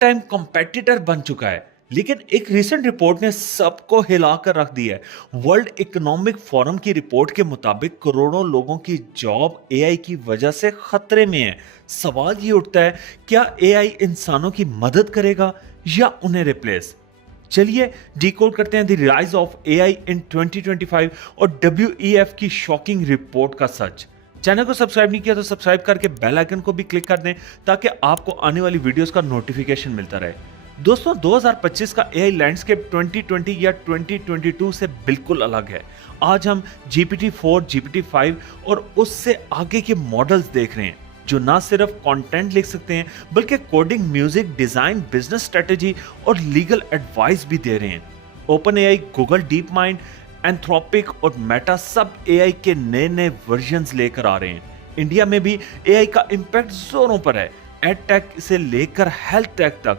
Time competitor बन चुका है। लेकिन एक रीसेंट रिपोर्ट ने सबको हिलाकर रख दिया है। वर्ल्ड इकोनॉमिक फोरम की रिपोर्ट के मुताबिक करोड़ों लोगों की जॉब एआई की वजह से खतरे में है। सवाल ये उठता है, क्या एआई इंसानों की मदद करेगा या उन्हें रिप्लेस? चलिए डिकोड करते हैं द राइज ऑफ एआई इन 2025 और डब्ल्यूईएफ की शॉकिंग रिपोर्ट का सच। चैनल को सब्सक्राइब नहीं किया तो सब्सक्राइब करके बेल आइकन को भी क्लिक कर दें ताकि आपको आने वाली वीडियोस का नोटिफिकेशन मिलता रहे। दोस्तों, 2025 का एआई लैंडस्केप 2020 या 2022 से बिल्कुल अलग है। आज हम GPT-4, GPT-5 और उससे आगे के मॉडल्स देख रहे हैं जो ना सिर्फ कंटेंट लिख सकते हैं बल्कि coding, music, design, business strategy और लीगल एडवाइस भी दे रहे हैं। Open AI, Google deep mind, Anthropic और मेटा सब एआई के नए नए वर्जन्स लेकर आ रहे हैं। इंडिया में भी एआई का इंपैक्ट जोरों पर है। एड टेक से लेकर हेल्थ टेक तक